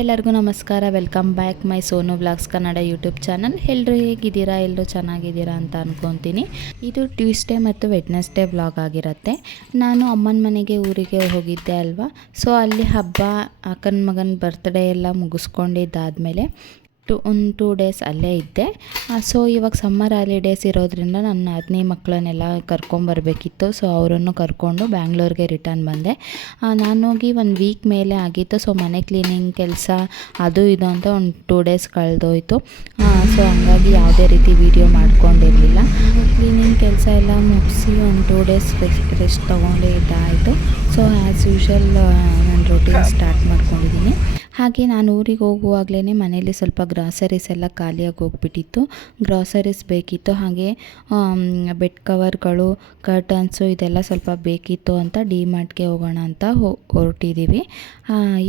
ಎಲ್ಲರಿಗೂ ನಮಸ್ಕಾರ. Welcome back my Sonu blogs Kannada YouTube channel ಎಲ್ಲರೂ ಹೇಗಿದ್ದೀರಾ? ಎಲ್ಲರೂ ಚೆನ್ನಾಗಿದ್ದೀರಾ ಅಂತ ಅನ್ಕೊತೀನಿ. ಇದು ಟ್ಯೂಸ್ಡೇ ಮತ್ತು ವೆಡ್ನೆಸ್ಡೇ ಬ್ಲಾಗ್ ಆಗಿರುತ್ತೆ. ನಾನು ಅಮ್ಮನ ಮನೆಗೆ, ಊರಿಗೆ ಹೋಗಿದ್ದೆ ಅಲ್ವಾ? ಸೊ ಅಲ್ಲಿ ಹಬ್ಬ, ಅಕ್ಕನ ಮಗನ ಬರ್ತ್ಡೇ ಎಲ್ಲ ಮುಗಿಸ್ಕೊಂಡಿದ್ದಾದಮೇಲೆ ಟು ಒಂದು ಟೂ ಡೇಸ್ ಅಲ್ಲೇ ಇದ್ದೆ. ಸೊ ಇವಾಗ ಸಮ್ಮರ್ ಹಾಲಿಡೇಸ್ ಇರೋದ್ರಿಂದ ನನ್ನ ನಾದಿನಿ ಮಕ್ಕಳನ್ನೆಲ್ಲ ಕರ್ಕೊಂಬರ್ಬೇಕಿತ್ತು ಸೊ ಅವರನ್ನು ಕರ್ಕೊಂಡು ಬ್ಯಾಂಗ್ಳೂರಿಗೆ ರಿಟರ್ನ್ ಬಂದೆ. ನಾನು ಹೋಗಿ ಒಂದು ವೀಕ್ ಮೇಲೆ ಆಗಿತ್ತು. ಸೊ ಮನೆ ಕ್ಲೀನಿಂಗ್ ಕೆಲಸ ಅದು ಇದು ಅಂತ ಒಂದು ಟೂ ಡೇಸ್ ಕಳೆದೋಯ್ತು. ಸೊ ಹಂಗಾಗಿ ಯಾವುದೇ ರೀತಿ ವೀಡಿಯೋ ಮಾಡ್ಕೊಂಡಿರಲಿಲ್ಲ. ಕ್ಲೀನಿಂಗ್ ಕೆಲಸ ಎಲ್ಲ ಮುಗಿಸಿ ಒಂದು ಟೂ ಡೇಸ್ ರೆಸ್ಟ್ ತೊಗೊಂಡೇ ಇದ್ದಾಯಿತು. ಸೊ ಆ್ಯಸ್ ಯೂಶಲ್ ನಾನು ರೊಟೀನ್ ಸ್ಟಾರ್ಟ್ ಮಾಡ್ಕೊಂಡಿದ್ದೀನಿ. ಹಾಗೆ ನಾನು ಊರಿಗೆ ಹೋಗುವಾಗಲೇ ಮನೇಲಿ ಸ್ವಲ್ಪ ಗ್ರಾಸರೀಸ್ ಎಲ್ಲ ಖಾಲಿಯಾಗಿ ಹೋಗ್ಬಿಟ್ಟಿತ್ತು. ಗ್ರಾಸರೀಸ್ ಬೇಕಿತ್ತು, ಹಾಗೆ ಬೆಡ್ ಕವರ್ಗಳು ಕರ್ಟನ್ಸು ಇದೆಲ್ಲ ಸ್ವಲ್ಪ ಬೇಕಿತ್ತು ಅಂತ ಡಿ ಮಾರ್ಟ್ಗೆ ಹೋಗೋಣ ಅಂತ ಹೊರಟಿದ್ದೀವಿ.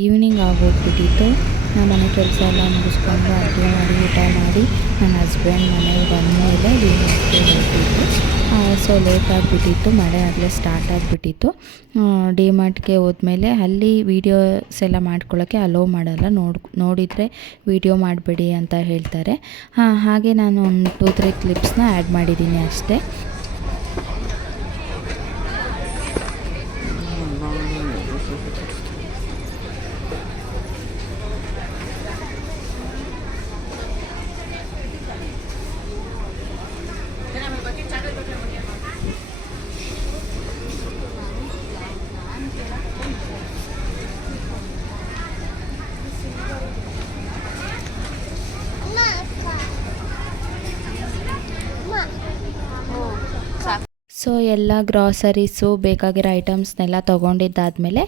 ಈವ್ನಿಂಗ್ ಆಗೋಗ್ಬಿಟ್ಟಿತ್ತು ನಮ್ಮ ಮನೆ ಕೆಲಸ ಎಲ್ಲ ಮುಗಿಸ್ಕೊಂಡು ಅಡುಗೆ ಮಾಡಿ, ಊಟ ಮಾಡಿ, ನನ್ನ ಹಸ್ಬೆಂಡ್ ಮನೆಗೆ ಬಂದಮೇಲೆ ಡಿ ಸೊ ಲೇಟ್ ಆಗಿಬಿಟ್ಟಿತ್ತು, ಮಳೆ ಆಗಲೇ ಸ್ಟಾರ್ಟ್ ಆಗಿಬಿಟ್ಟಿತ್ತು. ಡಿ ಮಾರ್ಟ್ಗೆ ಹೋದ್ಮೇಲೆ ಅಲ್ಲಿ ವೀಡಿಯೋಸ್ ಎಲ್ಲ ಮಾಡ್ಕೊಳ್ಳೋಕ್ಕೆ ಅಲೋ ಮಾಡಲ್ಲ. ನೋಡಿ, ನೋಡಿದರೆ ವೀಡಿಯೋ ಮಾಡಬೇಡಿ ಅಂತ ಹೇಳ್ತಾರೆ. ಹಾಗೆ ನಾನು ಒಂದು ಟೂ ತ್ರೀ ಕ್ಲಿಪ್ಸ್ನ ಆ್ಯಡ್ ಮಾಡಿದ್ದೀನಿ ಅಷ್ಟೇ. ಸೊ ಎಲ್ಲ ಗ್ರಾಸರೀಸು ಬೇಕಾಗಿರೋ ಐಟಮ್ಸ್ನೆಲ್ಲ ತೊಗೊಂಡಿದ್ದಾದಮೇಲೆ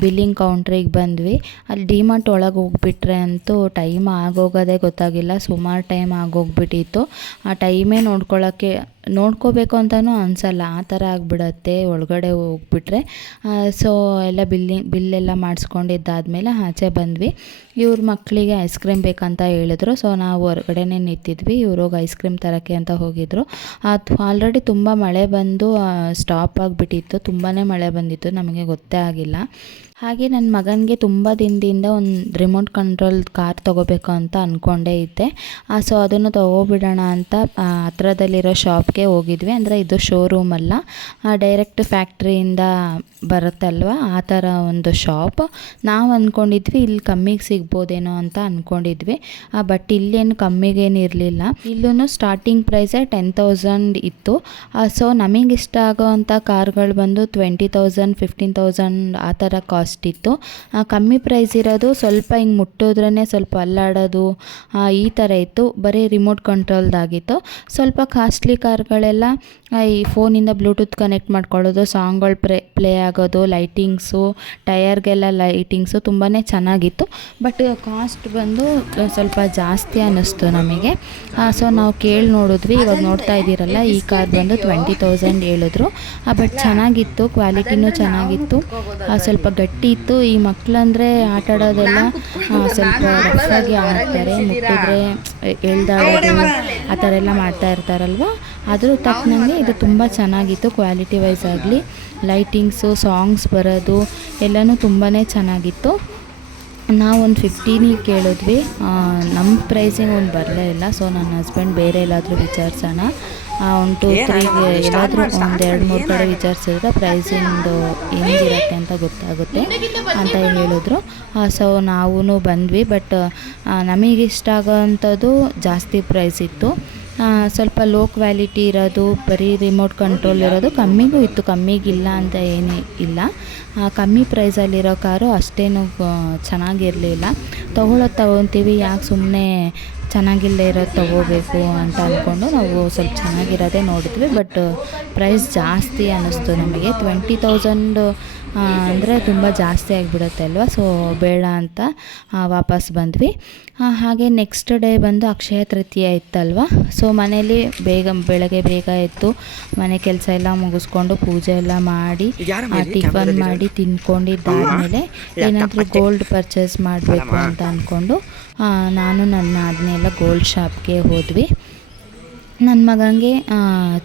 ಬಿಲ್ಲಿಂಗ್ ಕೌಂಟ್ರಿಗೆ ಬಂದ್ವಿ. ಅಲ್ಲಿ ಡಿಮಾರ್ಟ್ ಒಳಗೆ ಹೋಗ್ಬಿಟ್ರೆ ಅಂತೂ ಟೈಮ್ ಆಗೋಗೋದೇ ಗೊತ್ತಾಗಿಲ್ಲ. ಸುಮಾರು ಟೈಮ್ ಆಗೋಗ್ಬಿಟ್ಟಿತ್ತು ಆ ಟೈಮೇ ನೋಡ್ಕೊಳ್ಳೋಕ್ಕೆ ನೋಡ್ಕೋಬೇಕು ಅಂತಲೂ ಅನಿಸಲ್ಲ. ಆ ಥರ ಆಗಿಬಿಡತ್ತೆ. ಒಳಗಡೆ ಹೋಗ್ಬಿಟ್ರೆ ಸೊ ಎಲ್ಲ ಬಿಲ್ಲಿಂಗ್ ಬಿಲ್ಲೆಲ್ಲ ಮಾಡಿಸ್ಕೊಂಡಿದ್ದಾದ್ಮೇಲೆ ಆಚೆ ಬಂದ್ವಿ. ಇವ್ರ ಮಕ್ಕಳಿಗೆ ಐಸ್ ಕ್ರೀಮ್ ಬೇಕಂತ ಹೇಳಿದ್ರು. ಸೊ ನಾವು ಹೊರಗಡೆನೇ ನಿಂತಿದ್ವಿ. ಇವ್ರು ಹೋಗಿ ಐಸ್ ಕ್ರೀಮ್ ತರೋಕ್ಕೆ ಅಂತ ಹೋಗಿದ್ರು. ಅದು ಆಲ್ರೆಡಿ ತುಂಬ ಮಳೆ ಬಂದು ಸ್ಟಾಪ್ ಆಗಿಬಿಟ್ಟಿತ್ತು. ತುಂಬಾ ಮಳೆ ಬಂದಿತ್ತು. ನಮಗೆ ಗೊತ್ತೇ ಆಗಿಲ್ಲ. ಹಾಗೆ ನನ್ನ ಮಗನಿಗೆ ತುಂಬ ದಿನದಿಂದ ಒಂದು ರಿಮೋಟ್ ಕಂಟ್ರೋಲ್ ಕಾರ್ ತೊಗೋಬೇಕು ಅಂತ ಅಂದ್ಕೊಂಡೇ ಇದ್ದೆ. ಸೊ ಅದನ್ನು ತೊಗೋಬಿಡೋಣ ಅಂತ ಹತ್ರದಲ್ಲಿರೋ ಶಾಪ್ಗೆ ಹೋಗಿದ್ವಿ. ಅಂದರೆ ಇದು ಶೋರೂಮ್ ಅಲ್ಲ. ಡೈರೆಕ್ಟ್ ಫ್ಯಾಕ್ಟ್ರಿಯಿಂದ ಬರುತ್ತಲ್ವ? ಆ ಥರ ಒಂದು ಶಾಪ್ ನಾವು ಅಂದ್ಕೊಂಡಿದ್ವಿ ಇಲ್ಲಿ ಕಮ್ಮಿಗೆ ಸಿಗ್ಬೋದೇನೋ ಅಂತ ಅಂದ್ಕೊಂಡಿದ್ವಿ ಬಟ್ ಇಲ್ಲೇನು ಕಮ್ಮಿಗೇನು ಇರಲಿಲ್ಲ. ಇಲ್ಲೂ ಸ್ಟಾರ್ಟಿಂಗ್ ಪ್ರೈಸೇ ಟೆನ್ ತೌಸಂಡ್ ಇತ್ತು. ಸೊ ನಮಗೆ ಇಷ್ಟ ಆಗೋವಂಥ ಕಾರ್ಗಳು ಬಂದು ಟ್ವೆಂಟಿ ತೌಸಂಡ್ ಫಿಫ್ಟೀನ್ ತೌಸಂಡ್ ಆ ಥರ ಕಾಸ್ಟ್ ಇತ್ತು ಕಮ್ಮಿ ಪ್ರೈಸ್ ಇರೋದು ಸ್ವಲ್ಪ ಹಿಂಗೆ ಮುಟ್ಟೋದ್ರೇ ಸ್ವಲ್ಪ ಅಲ್ಲಾಡೋದು ಈ ಥರ ಇತ್ತು. ಬರೀ ರಿಮೋಟ್ ಕಂಟ್ರೋಲ್ದಾಗಿತ್ತು ಸ್ವಲ್ಪ ಕಾಸ್ಟ್ಲಿ ಕಾರ್ಗಳೆಲ್ಲ ಈ ಫೋನಿಂದ ಬ್ಲೂಟೂತ್ ಕನೆಕ್ಟ್ ಮಾಡ್ಕೊಳ್ಳೋದು ಸಾಂಗ್ಗಳು ಪ್ರೇ ಪ್ಲೇ ಆಗೋದು ಲೈಟಿಂಗ್ಸು ಟಯರ್ಗೆಲ್ಲ ಲೈಟಿಂಗ್ಸು ತುಂಬಾ ಚೆನ್ನಾಗಿತ್ತು. ಬಟ್ ಕಾಸ್ಟ್ ಬಂದು ಸ್ವಲ್ಪ ಜಾಸ್ತಿ ಅನ್ನಿಸ್ತು ನಮಗೆ. ಸೊ ನಾವು ಕೇಳಿ ನೋಡಿದ್ವಿ, ಇವಾಗ ನೋಡ್ತಾ ಇದ್ದೀರಲ್ಲ, ಈ ಕಾರ್ ಬಂದು ಟ್ವೆಂಟಿ ತೌಸಂಡ್ ಹೇಳಿದ್ರು. ಬಟ್ ಚೆನ್ನಾಗಿತ್ತು ಕ್ವಾಲಿಟಿನೂ ಚೆನ್ನಾಗಿತ್ತು. ಸ್ವಲ್ಪ ಗಟ್ಟಿ ಇತ್ತು ಈ ಮಕ್ಕಳಂದರೆ ಆಟ ಆಡೋದೆಲ್ಲ ಸ್ವಲ್ಪ ರಫಾಗಿ ಆಡ್ತಾರೆ ಮುಟ್ಟಿದ್ರೆ ಎಳ್ದಾಡೋದು ಆ ಥರ ಎಲ್ಲ ಮಾಡ್ತಾ ಇರ್ತಾರಲ್ವ? ಅದ್ರ ತಕ್ಕನಂಗೆ ಇದು ತುಂಬ ಚೆನ್ನಾಗಿತ್ತು ಕ್ವಾಲಿಟಿ ವೈಸ್ ಆಗಲಿ. ಲೈಟಿಂಗ್ಸು ಸಾಂಗ್ಸ್ ಬರೋದು ಎಲ್ಲನೂ ತುಂಬಾ ಚೆನ್ನಾಗಿತ್ತು. ನಾವು ಒಂದು ಫಿಫ್ಟೀನಿಗೆ ಕೇಳಿದ್ವಿ. ನಮ್ಮ ಪ್ರೈಸಿಗೆ ಒಂದು ಬರಲೇ ಇಲ್ಲ. ಸೊ ನನ್ನ ಹಸ್ಬೆಂಡ್ ಬೇರೆ ಎಲ್ಲಾದರೂ ವಿಚಾರಿಸೋಣ. ಒಂದು ಟು ತ್ರೀಗೆ ಎಲ್ಲಾದರೂ ಒಂದು ಎರಡು ಮೂರು ಕಡೆ ವಿಚಾರಿಸಿದ್ರೆ ಪ್ರೈಸಿಂದು ಹೆಂಗಿರತ್ತೆ ಅಂತ ಗೊತ್ತಾಗುತ್ತೆ ಅಂತ ಹೇಳಿದ್ರು. ಸೊ ನಾವೂ ಬಂದ್ವಿ ಬಟ್ ನಮಗೆ ಇಷ್ಟ ಆಗೋವಂಥದ್ದು ಜಾಸ್ತಿ ಪ್ರೈಸ್ ಇತ್ತು. ಸ್ವಲ್ಪ ಲೋ ಕ್ವಾಲಿಟಿ ಇರೋದು ಬರೀ ರಿಮೋಟ್ ಕಂಟ್ರೋಲ್ ಇರೋದು ಕಮ್ಮಿಗೂ ಇತ್ತು ಕಮ್ಮಿಗಿಲ್ಲ ಅಂತ ಏನೇ ಇಲ್ಲ. ಕಮ್ಮಿ ಪ್ರೈಸಲ್ಲಿರೋ ಕಾರು ಅಷ್ಟೇನು ಚೆನ್ನಾಗಿರಲಿಲ್ಲ. ತೊಗೊಳೋದು ತೊಗೊತೀವಿ ಯಾಕೆ ಸುಮ್ಮನೆ ಚೆನ್ನಾಗಿಲ್ಲದೆ ಇರೋದು ತೊಗೋಬೇಕು ಅಂತ ಅಂದ್ಕೊಂಡು ನಾವು ಸ್ವಲ್ಪ ಚೆನ್ನಾಗಿರೋದೇ ನೋಡಿದ್ವಿ. ಬಟ್ ಪ್ರೈಸ್ ಜಾಸ್ತಿ ಅನ್ನಿಸ್ತು ನಮಗೆ. ಟ್ವೆಂಟಿ ತೌಸಂಡ್ ಅಂದರೆ ತುಂಬ ಜಾಸ್ತಿ ಆಗಿಬಿಡುತ್ತೆ ಅಲ್ವಾ? ಸೊ ಬೇಡ ಅಂತ ವಾಪಸ್ ಬಂದ್ವಿ. ಹಾಗೆ ನೆಕ್ಸ್ಟ್ ಡೇ ಬಂದು ಅಕ್ಷಯ ತೃತೀಯ ಇತ್ತಲ್ವ? ಸೊ ಮನೇಲಿ ಬೇಗ ಬೆಳಗ್ಗೆ ಬೇಗ ಇತ್ತು ಮನೆ ಕೆಲಸ ಎಲ್ಲ ಮುಗಿಸ್ಕೊಂಡು ಪೂಜೆ ಎಲ್ಲ ಮಾಡಿ ಟಿಫನ್ ಮಾಡಿ ತಿನ್ಕೊಂಡಿದ್ದಾದಮೇಲೆ ಏನಾದರೂ ಗೋಲ್ಡ್ ಪರ್ಚೇಸ್ ಮಾಡಬೇಕು ಅಂತ ಅಂದ್ಕೊಂಡು ನಾನು ನನ್ನ ಅದನ್ನೆಲ್ಲ ಗೋಲ್ಡ್ ಶಾಪ್ಗೆ ಹೋದ್ವಿ. ನನ್ನ ಮಗನಿಗೆ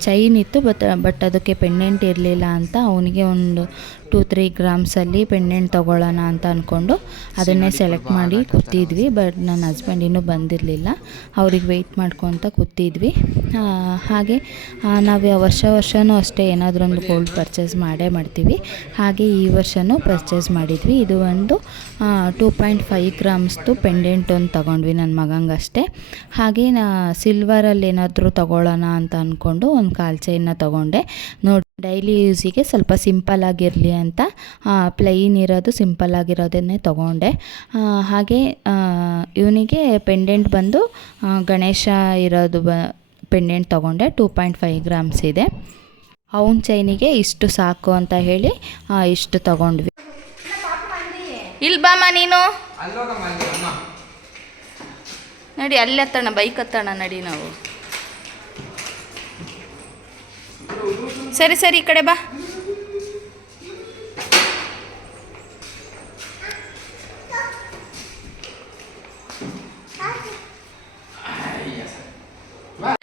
ಚೈನ್ ಇತ್ತು, ಬಟ್ ಬಟ್ ಅದಕ್ಕೆ ಪೆಂಡೆಂಟ್ ಇರಲಿಲ್ಲ ಅಂತ ಅವನಿಗೆ ಒಂದು ಟೂ ತ್ರೀ ಗ್ರಾಮ್ಸಲ್ಲಿ ಪೆಂಡೆಂಟ್ ತೊಗೊಳ್ಳೋಣ ಅಂತ ಅಂದ್ಕೊಂಡು ಅದನ್ನೇ ಸೆಲೆಕ್ಟ್ ಮಾಡಿ ಕೂತಿದ್ವಿ. ಬಟ್ ನನ್ನ ಹಸ್ಬೆಂಡ್ ಇನ್ನೂ ಬಂದಿರಲಿಲ್ಲ. ಅವ್ರಿಗೆ ವೆಯ್ಟ್ ಮಾಡ್ಕೊತ ಕೂತಿದ್ವಿ. ಹಾಗೆ ನಾವು ವರ್ಷ ವರ್ಷವೂ ಅಷ್ಟೇ ಏನಾದರೂ ಒಂದು ಗೋಲ್ಡ್ ಪರ್ಚೇಸ್ ಮಾಡೇ ಮಾಡ್ತೀವಿ. ಹಾಗೆ ಈ ವರ್ಷವೂ ಪರ್ಚೇಸ್ ಮಾಡಿದ್ವಿ. ಇದು ಒಂದು ಟೂ ಪಾಯಿಂಟ್ ಫೈವ್ ಗ್ರಾಮ್ಸ್ದು ಪೆಂಡೆಂಟ್ ಒಂದು ತೊಗೊಂಡ್ವಿ ನನ್ನ ಮಗಂಗಷ್ಟೇ. ಹಾಗೆ ನಾ ಸಿಲ್ವರಲ್ಲಿ ಏನಾದರೂ ತೊಗೊಳ್ಳೋಣ ಅಂತ ಅಂದ್ಕೊಂಡು ಒಂದು ಕಾಲು ಚೈನ್ನ ತೊಗೊಂಡೆ. ನೋಡಿ ಡೈಲಿ ಯೂಸಿಗೆ ಸ್ವಲ್ಪ ಸಿಂಪಲ್ ಆಗಿರಲಿ ಅಂತ ಪ್ಲೈನ್ ಇರೋದು ಸಿಂಪಲ್ ಆಗಿರೋದನ್ನೇ ತೊಗೊಂಡೆ. ಹಾಗೆ ಇವನಿಗೆ ಪೆಂಡೆಂಟ್ ಬಂದು ಗಣೇಶ ಇರೋದು ಬ ಪೆಂಡೆಂಟ್ ತೊಗೊಂಡೆ ಟೂ ಪಾಯಿಂಟ್ ಫೈವ್ ಗ್ರಾಮ್ಸ್ ಇದೆ. ಅವನ ಚೈನಿಗೆ ಇಷ್ಟು ಸಾಕು ಅಂತ ಹೇಳಿ ಇಷ್ಟು ತಗೊಂಡ್ವಿ. ಇಲ್ಲಿ ಬಾಮ್ಮ ನೀನು? ನಡಿ ಅಲ್ಲಿ ಹತ್ತೋಣ ಬೈಕ್ ಹತ್ತೋಣ ನಡಿ ನಾವು. ಸರಿ ಸರಿ ಈ ಕಡೆ ಬಾ.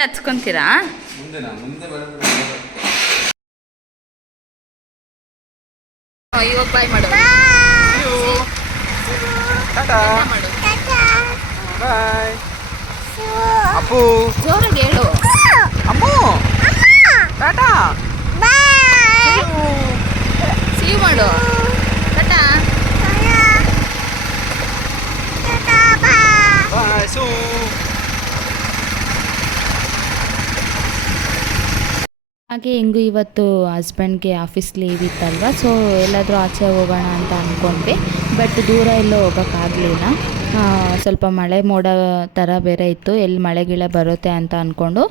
ಹಚ್ಕೊಂತೀರಾ? ಇವಾಗ ಬಾಯ್ ಮಾಡು. ಬಾಯ್. ಅಪ್ಪು. ಜೋರಾಗಿ ಹೇಳು. ಅಮ್ಮು. ಟಾಟಾ. ಸಿಹಿ ಮಾಡು. ಟಾಟಾ ಬಾಯ್ ಸೂ ಹಾಗೆ ಹೆಂಗೂ ಇವತ್ತು ಹಸ್ಬೆಂಡ್ಗೆ ಆಫೀಸ್ ಲೀವ್ ಇತ್ತಲ್ವ, ಸೊ ಎಲ್ಲಾದರೂ ಆಚೆ ಹೋಗೋಣ ಅಂತ ಅಂದ್ಕೊಂಡ್ವಿ ಬಟ್ ದೂರ ಎಲ್ಲೂ ಹೋಗೋಕ್ಕಾಗಲಿಲ್ಲ. ಸ್ವಲ್ಪ ಮಳೆ ಮೋಡ ಥರ ಬೇರೆ ಇತ್ತು, ಎಲ್ಲಿ ಮಳೆ ಗಿಳೆ ಬರುತ್ತೆ ಅಂತ ಅಂದ್ಕೊಂಡು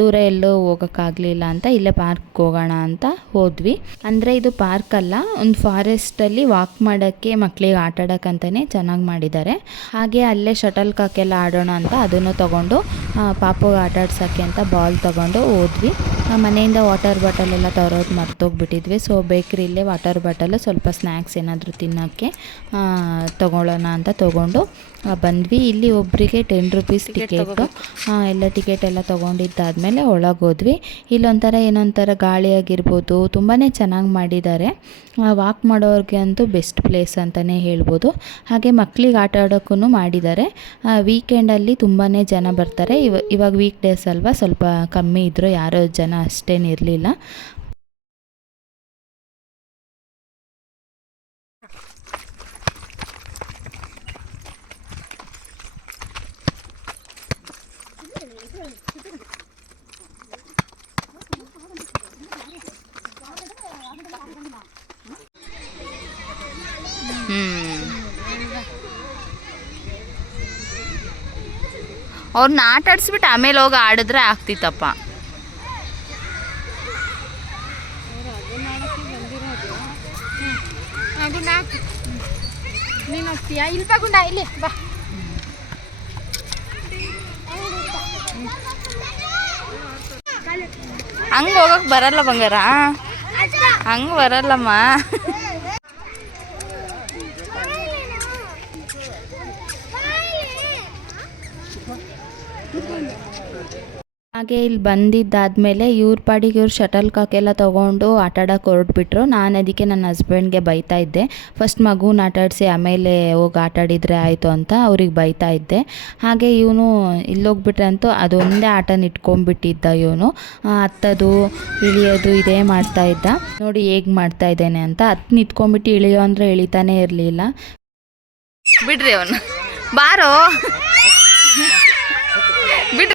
ದೂರ ಎಲ್ಲೂ ಹೋಗೋಕ್ಕಾಗಲಿಲ್ಲ ಅಂತ ಇಲ್ಲೇ ಪಾರ್ಕ್ಗೆ ಹೋಗೋಣ ಅಂತ ಹೋದ್ವಿ. ಅಂದರೆ ಇದು ಪಾರ್ಕ್ ಅಲ್ಲ, ಒಂದು ಫಾರೆಸ್ಟಲ್ಲಿ ವಾಕ್ ಮಾಡೋಕ್ಕೆ ಮಕ್ಕಳಿಗೆ ಆಟ ಆಡೋಕ್ಕಂತಲೇ ಚೆನ್ನಾಗಿ ಮಾಡಿದ್ದಾರೆ. ಹಾಗೆ ಅಲ್ಲೇ ಶಟಲ್ ಕಾಕೆಲ್ಲ ಆಡೋಣ ಅಂತ ಅದನ್ನು ತೊಗೊಂಡು ಪಾಪಗೆ ಆಟ ಆಡ್ಸೋಕ್ಕೆ ಅಂತ ಬಾಲ್ ತೊಗೊಂಡು ಹೋದ್ವಿ. ಮನೆಯಿಂದ ವಾಟರ್ ಬಾಟಲ್ ಎಲ್ಲ ತರೋದು ಮರ್ತೋಗ್ಬಿಟ್ಟಿದ್ವಿ. ಸೊ ಬೇಕ್ರಿಲ್ಲೇ ವಾಟರ್ ಬಾಟಲು ಸ್ವಲ್ಪ ಸ್ನ್ಯಾಕ್ಸ್ ಏನಾದರೂ ತಿನ್ನೋಕ್ಕೆ ತೊಗೊಳ್ಳೋಣ ಅಂತ ತೊಗೊಂಡು ಬಂದ್ವಿ. ಇಲ್ಲಿ ಒಬ್ಬರಿಗೆ ಟೆನ್ ರುಪೀಸ್ ಟಿಕೆಟು ಎಲ್ಲ ಟಿಕೆಟ್ ಎಲ್ಲ ತೊಗೊಂಡಿದ್ದಾದಮೇಲೆ ಒಳಗೆ ಹೋದ್ವಿ ಇಲ್ಲೊಂಥರ ಏನೊಂಥರ ಗಾಳಿ ಆಗಿರ್ಬೋದು ತುಂಬಾ ಚೆನ್ನಾಗಿ ಮಾಡಿದ್ದಾರೆ. ವಾಕ್ ಮಾಡೋರಿಗೆ ಅಂತೂ ಬೆಸ್ಟ್ ಪ್ಲೇಸ್ ಅಂತಲೇ ಹೇಳ್ಬೋದು. ಹಾಗೆ ಮಕ್ಕಳಿಗೆ ಆಟ ಆಡೋಕ್ಕೂ ಮಾಡಿದ್ದಾರೆ. ವೀಕೆಂಡಲ್ಲಿ ತುಂಬಾ ಜನ ಬರ್ತಾರೆ. ಇವ ಇವಾಗ ವೀಕ್ ಡೇಸ್ ಅಲ್ವಾ ಸ್ವಲ್ಪ ಕಮ್ಮಿ ಇದ್ದರು ಯಾರೋ ಜನ ಅಷ್ಟೇನಿರಲಿಲ್ಲ ಅವ್ರನ್ನ ಆಟ ಆಡಿಸ್ಬಿಟ್ಟು ಆಮೇಲೆ ಹೋಗಿ ಆಡಿದ್ರೆ ಆಗ್ತಿತ್ತಪ್ಪ. ನೀನು ಹೋಗ್ತೀಯಾ ಇಲ್ಲಿ ಬಾ ಗುಂಡ ಇಲ್ಲಿ ಬಾ. ಹಂಗೆ ಹೋಗಕ್ಕೆ ಬರಲ್ಲ ಬಂಗಾರ. ಹಂಗೆ ಬರಲ್ಲಮ್ಮ. ಹಾಗೆ ಇಲ್ಲಿ ಬಂದಿದ್ದಾದಮೇಲೆ ಇವ್ರ ಪಾಡಿಗೆ ಇವ್ರು ಶಟಲ್ ಕಾಕೆಲ್ಲ ತೊಗೊಂಡು ಆಟ ಆಡೋಕೆ ಹೊರಟ್ಬಿಟ್ರು. ನಾನು ಅದಕ್ಕೆ ನನ್ನ ಹಸ್ಬೆಂಡ್ಗೆ ಬೈತಾ ಇದ್ದೆ. ಫಸ್ಟ್ ಮಗುನ ಆಟಾಡಿಸಿ ಆಮೇಲೆ ಹೋಗಿ ಆಟಾಡಿದರೆ ಆಯಿತು ಅಂತ ಅವ್ರಿಗೆ ಬೈತಾ ಇದ್ದೆ. ಹಾಗೆ ಇವನು ಇಲ್ಲೋಗ್ಬಿಟ್ರೆ ಅಂತೂ ಅದೊಂದೇ ಆಟನ ಇಟ್ಕೊಂಡ್ಬಿಟ್ಟಿದ್ದ ಇವನು. ಹತ್ತದು ಇಳಿಯೋದು ಇದೇ ಮಾಡ್ತಾ ಇದ್ದ. ನೋಡಿ ಹೇಗೆ ಮಾಡ್ತಾ ಇದ್ದೇನೆ ಅಂತ ಹತ್ತು ನಿಂತ್ಕೊಂಡ್ಬಿಟ್ಟು ಇಳಿಯೋ ಅಂದರೆ ಇಳಿತಾನೇ ಇರಲಿಲ್ಲ. ಬಿಡ್ರಿ ಅವನು. ಬಾರೋ ಬಿಡ್ರಿ ನೀರು ಕುಡಿದ್ರೆ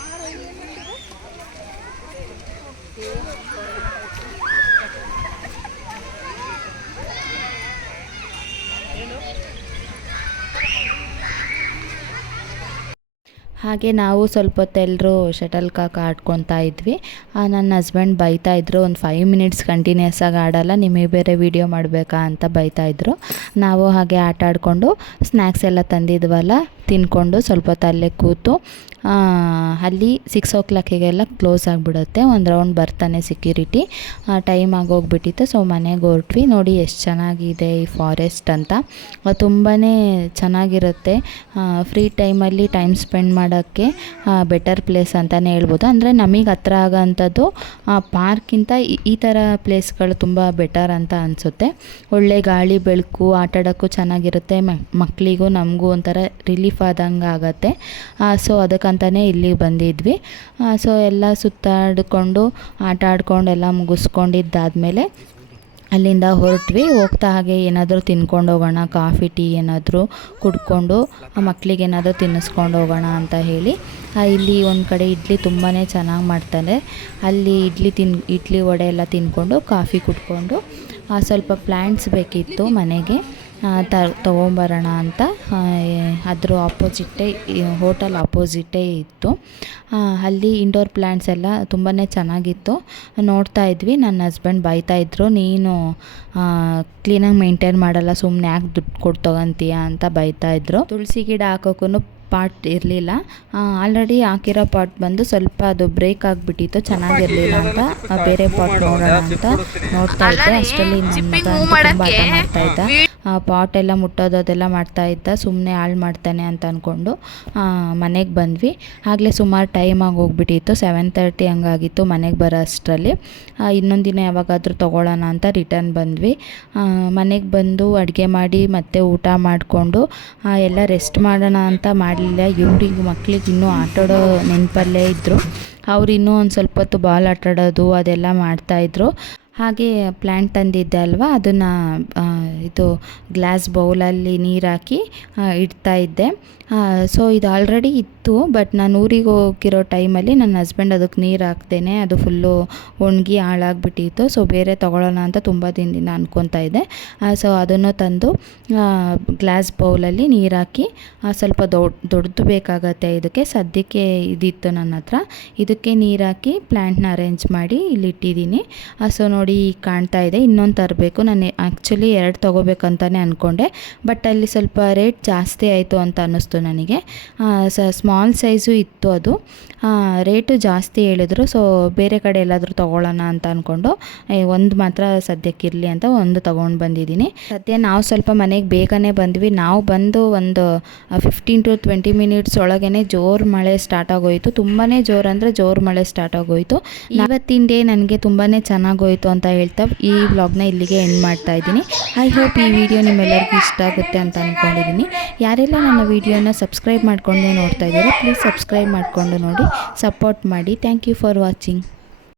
ಹಾಗೆ ನಾವು ಸ್ವಲ್ಪ ಹೊತ್ತೆಲ್ಲರೂ ಶಟಲ್ ಕಾಕ್ ಆಡ್ಕೊತಾ ಇದ್ವಿ. ನನ್ನ ಹಸ್ಬೆಂಡ್ ಬೈತಾ ಇದ್ರು, ಒಂದು ಫೈವ್ ಮಿನಿಟ್ಸ್ ಕಂಟಿನ್ಯೂಸ್ ಆಗಿ ಆಡಲ್ಲ, ನಿಮಗೆ ಬೇರೆ ವಿಡಿಯೋ ಮಾಡಬೇಕಾ ಅಂತ ಬೈತಾ ಇದ್ರು. ನಾವು ಹಾಗೆ ಆಟ ಆಡಿಕೊಂಡು ಸ್ನ್ಯಾಕ್ಸ್ ಎಲ್ಲ ತಂದಿದ್ವಲ್ಲ ತಿನ್ಕೊಂಡು ಸ್ವಲ್ಪ ಹೊತ್ತು ಅಲ್ಲೇ ಕೂತು ಅಲ್ಲಿ ಸಿಕ್ಸ್ ಓ ಕ್ಲಾಕಿಗೆಲ್ಲ ಕ್ಲೋಸ್ ಆಗಿಬಿಡುತ್ತೆ. ಒಂದು ರೌಂಡ್ ಬರ್ತಾನೆ ಸೆಕ್ಯೂರಿಟಿ ಟೈಮ್ ಆಗೋಗ್ಬಿಟ್ಟಿತ್ತು. ಸೊ ಮನೆಗೆ ಹೊರಟ್ವಿ. ನೋಡಿ ಎಷ್ಟು ಚೆನ್ನಾಗಿದೆ ಈ ಫಾರೆಸ್ಟ್ ಅಂತ. ತುಂಬಾ ಚೆನ್ನಾಗಿರುತ್ತೆ. ಫ್ರೀ ಟೈಮಲ್ಲಿ ಟೈಮ್ ಸ್ಪೆಂಡ್ ಮಾಡೋಕ್ಕೆ ಬೆಟರ್ ಪ್ಲೇಸ್ ಅಂತಲೇ ಹೇಳ್ಬೋದು. ಅಂದರೆ ನಮಗೆ ಹತ್ರ ಆಗೋಂಥದ್ದು ಪಾರ್ಕಿಂತ ಈ ಥರ ಪ್ಲೇಸ್ಗಳು ತುಂಬ ಬೆಟರ್ ಅಂತ ಅನಿಸುತ್ತೆ. ಒಳ್ಳೆ ಗಾಳಿ ಬೆಳಕು ಆಟಾಡೋಕ್ಕೂ ಚೆನ್ನಾಗಿರುತ್ತೆ. ಮಕ್ಕಳಿಗೂ ನಮಗೂ ಒಂಥರ ರಿಲೀಫ್ ಆದಂಗೆ ಆಗತ್ತೆ. ಸೊ ಅದಕ್ಕಂತಲೇ ಇಲ್ಲಿಗೆ ಬಂದಿದ್ವಿ. ಸೊ ಎಲ್ಲ ಸುತ್ತಾಡಿಕೊಂಡು, ಆಟ ಆಡ್ಕೊಂಡು ಎಲ್ಲ ಮುಗಿಸ್ಕೊಂಡಿದ್ದಾದಮೇಲೆ ಅಲ್ಲಿಂದ ಹೊರಟ್ವಿ. ಹೋಗ್ತಾ ಹಾಗೆ ಏನಾದರೂ ತಿನ್ಕೊಂಡು ಹೋಗೋಣ, ಕಾಫಿ, ಟೀ ಏನಾದರೂ ಕುಡ್ಕೊಂಡು ಮಕ್ಕಳಿಗೆ ಏನಾದರೂ ತಿನ್ನಿಸ್ಕೊಂಡು ಹೋಗೋಣ ಅಂತ ಹೇಳಿ ಇಲ್ಲಿ ಒಂದು ಕಡೆ ಇಡ್ಲಿ ತುಂಬಾ ಚೆನ್ನಾಗಿ ಮಾಡ್ತಾರೆ. ಅಲ್ಲಿ ಇಡ್ಲಿ ತಿನ್, ಇಡ್ಲಿ ವಡೆ ಎಲ್ಲ ತಿನ್ಕೊಂಡು, ಕಾಫಿ ಕುಡ್ಕೊಂಡು ಸ್ವಲ್ಪ ಪ್ಲ್ಯಾಂಟ್ಸ್ ಬೇಕಿತ್ತು ಮನೆಗೆ. ತ, ತೊಗೊಂಬರೋಣ ಅಂತ. ಅದ್ರ ಆಪೋಸಿಟ್ಟೇ ಹೋಟೆಲ್ ಆಪೋಸಿಟ್ಟೇ ಇತ್ತು. ಅಲ್ಲಿ ಇಂಡೋರ್ ಪ್ಲ್ಯಾಂಟ್ಸ್ ಎಲ್ಲ ತುಂಬಾ ಚೆನ್ನಾಗಿತ್ತು. ನೋಡ್ತಾ ಇದ್ವಿ. ನನ್ನ ಹಸ್ಬೆಂಡ್ ಬೈತಾ ಇದ್ರು, ನೀನು ಕ್ಲೀನಾಗಿ ಮೇಂಟೈನ್ ಮಾಡಲ್ಲ ಸುಮ್ಮನೆ ಯಾಕೆ ದುಡ್ಡು ಕೊಟ್ಟು ತೊಗೊತೀಯ? ಅಂತ ಬೈತಾ ಇದ್ರು. ತುಳಸಿ ಗಿಡ ಹಾಕೋಕ್ಕೂ ಪಾಟ್ ಇರಲಿಲ್ಲ. ಆಲ್ರೆಡಿ ಹಾಕಿರೋ ಪಾಟ್ ಬಂದು ಸ್ವಲ್ಪ ಅದು ಬ್ರೇಕ್ ಆಗಿಬಿಟ್ಟಿತ್ತು, ಚೆನ್ನಾಗಿರಲಿಲ್ಲ ಅಂತ. ಬೇರೆ ಪಾಟ್ ನೋಡೋಣ ಅಂತ ನೋಡ್ತಾ ಇದ್ದೆ. ಅಷ್ಟರಲ್ಲಿ ಆಟ ಮಾಡ್ತಾ ಇದ್ದ. ಪಾಟ್ ಎಲ್ಲ ಮುಟ್ಟೋದು ಅದೆಲ್ಲ ಮಾಡ್ತಾ ಇದ್ದ. ಸುಮ್ಮನೆ ಹಾಳು ಮಾಡ್ತಾನೆ ಅಂತ ಅಂದ್ಕೊಂಡು ಮನೆಗೆ ಬಂದ್ವಿ. ಆಗಲೇ ಸುಮಾರು ಟೈಮ್ ಆಗಿ ಹೋಗ್ಬಿಟ್ಟಿತ್ತು. ಸೆವೆನ್ ತರ್ಟಿ ಹಂಗಾಗಿತ್ತು ಮನೆಗೆ ಬರೋ ಅಷ್ಟರಲ್ಲಿ. ಇನ್ನೊಂದು ದಿನ ಯಾವಾಗಾದರೂ ತೊಗೊಳ್ಳೋಣ ಅಂತ ರಿಟರ್ನ್ ಬಂದ್ವಿ. ಮನೆಗೆ ಬಂದು ಅಡುಗೆ ಮಾಡಿ ಮತ್ತೆ ಊಟ ಮಾಡಿಕೊಂಡು ಎಲ್ಲ ರೆಸ್ಟ್ ಮಾಡೋಣ ಅಂತ ಮಾಡಲಿಲ್ಲ. ಇವ್ರಿಗೆ ಮಕ್ಳಿಗೆ ಇನ್ನೂ ಆಟಾಡೋ ನೆನಪಲ್ಲೇ ಇದ್ದರು ಅವ್ರು ಇನ್ನೂ ಒಂದು ಸ್ವಲ್ಪ ಹೊತ್ತು ಬಾಲ್ ಆಟಾಡೋದು ಅದೆಲ್ಲ ಮಾಡ್ತಾಯಿದ್ರು ಹಾಗೆ ಪ್ಲ್ಯಾಂಟ್ ತಂದಿದ್ದೆ ಅಲ್ವಾ? ಅದನ್ನು ಇದು ಗ್ಲಾಸ್ ಬೌಲಲ್ಲಿ ನೀರು ಹಾಕಿ ಆ, ಇಡ್ತಾ ಇದ್ದೆ. ಸೊ ಇದು ಆಲ್ರೆಡಿ ಇತ್ತು ಬಟ್ ನಾನು ಊರಿಗೆ ಹೋಗಿರೋ ಟೈಮಲ್ಲಿ ನನ್ನ ಹಸ್ಬೆಂಡ್ ಅದಕ್ಕೆ ನೀರು ಹಾಕ್ದೇನೆ ಅದು ಫುಲ್ಲು ಒಣಗಿ ಹಾಳಾಗ್ಬಿಟ್ಟಿತ್ತು. ಸೊ ಬೇರೆ ತೊಗೊಳ್ಳೋಣ ಅಂತ ತುಂಬ ದಿನದಿಂದ ಅಂದ್ಕೊತಾ ಇದ್ದೆ. ಸೊ ಅದನ್ನು ತಂದು ಗ್ಲಾಸ್ ಬೌಲಲ್ಲಿ ನೀರು ಹಾಕಿ ಸ್ವಲ್ಪ ದೊಡ್ಡ ದೊಡ್ಡದು ಬೇಕಾಗತ್ತೆ ಇದಕ್ಕೆ. ಸದ್ಯಕ್ಕೆ ಇದಿತ್ತು ನನ್ನ ಹತ್ರ. ಇದಕ್ಕೆ ನೀರು ಹಾಕಿ ಪ್ಲ್ಯಾಂಟ್ನ ಅರೇಂಜ್ ಮಾಡಿ ಇಲ್ಲಿ ಇಟ್ಟಿದ್ದೀನಿ. ಸೊ ನೋಡಿ ಈಗ ಕಾಣ್ತಾ ಇದೆ, ಇನ್ನೊಂದು ತರಬೇಕು. ನಾನು ಆ್ಯಕ್ಚುಲಿ ಎರಡು ತೊಗೋಬೇಕಂತಲೇ ಅಂದ್ಕೊಂಡೆ ಬಟ್ ಅಲ್ಲಿ ಸ್ವಲ್ಪ ರೇಟ್ ಜಾಸ್ತಿ ಆಯಿತು ಅಂತ ಅನ್ನಿಸ್ತು ನನಗೆ. ಸ ಸ್ಮಾಲ್ ಸೈಜು ಇತ್ತು ಅದು. ರೇಟು ಜಾಸ್ತಿ ಹೇಳಿದ್ರು ಸೊ ಬೇರೆ ಕಡೆ ಎಲ್ಲಾದರೂ ತೊಗೊಳ್ಳೋಣ ಅಂತ ಅಂದ್ಕೊಂಡು ಒಂದು ಮಾತ್ರ ಸದ್ಯಕ್ಕೆ ಇರಲಿ ಅಂತ ಒಂದು ತೊಗೊಂಡು ಬಂದಿದ್ದೀನಿ. ಸದ್ಯ ನಾವು ಸ್ವಲ್ಪ ಮನೆಗೆ ಬೇಗನೆ ಬಂದ್ವಿ. ನಾವು ಬಂದು ಒಂದು ಫಿಫ್ಟೀನ್ ಟು ಟ್ವೆಂಟಿ ಮಿನಿಟ್ಸ್ ಒಳಗೇ ಜೋರು ಮಳೆ ಸ್ಟಾರ್ಟ್ ಆಗೋಯಿತು. ತುಂಬಾ ಜೋರು ಅಂದರೆ ಜೋರು ಮಳೆ ಸ್ಟಾರ್ಟ್ ಆಗೋಯಿತು. ಇವತ್ತಿನ ಡೇ ನನಗೆ ತುಂಬಾ ಚೆನ್ನಾಗೋಯ್ತು ಅಂತ ಹೇಳ್ತಾ ಈ ವ್ಲಾಗ್ನ ಇಲ್ಲಿಗೆ ಎಂಡ್ ಮಾಡ್ತಾ ಇದ್ದೀನಿ. ಐ ಹೋಪ್ ಈ ವಿಡಿಯೋ ನಿಮ್ಮೆಲ್ಲರಿಗೂ ಇಷ್ಟ ಆಗುತ್ತೆ ಅಂತ ಅಂದ್ಕೊಂಡಿದ್ದೀನಿ ಯಾರೆಲ್ಲ ನನ್ನ ವಿಡಿಯೋನ ಸಬ್ಸ್ಕ್ರೈಬ್ ಮಾಡ್ಕೊಂಡೇ ನೋಡ್ತಾ ಇದ್ದೀರಾ ಪ್ಲೀಸ್ ಸಬ್ಸ್ಕ್ರೈಬ್ ಮಾಡಿಕೊಂಡು ನೋಡಿ ಸಪೋರ್ಟ್ ಮಾಡಿ. Thank you for watching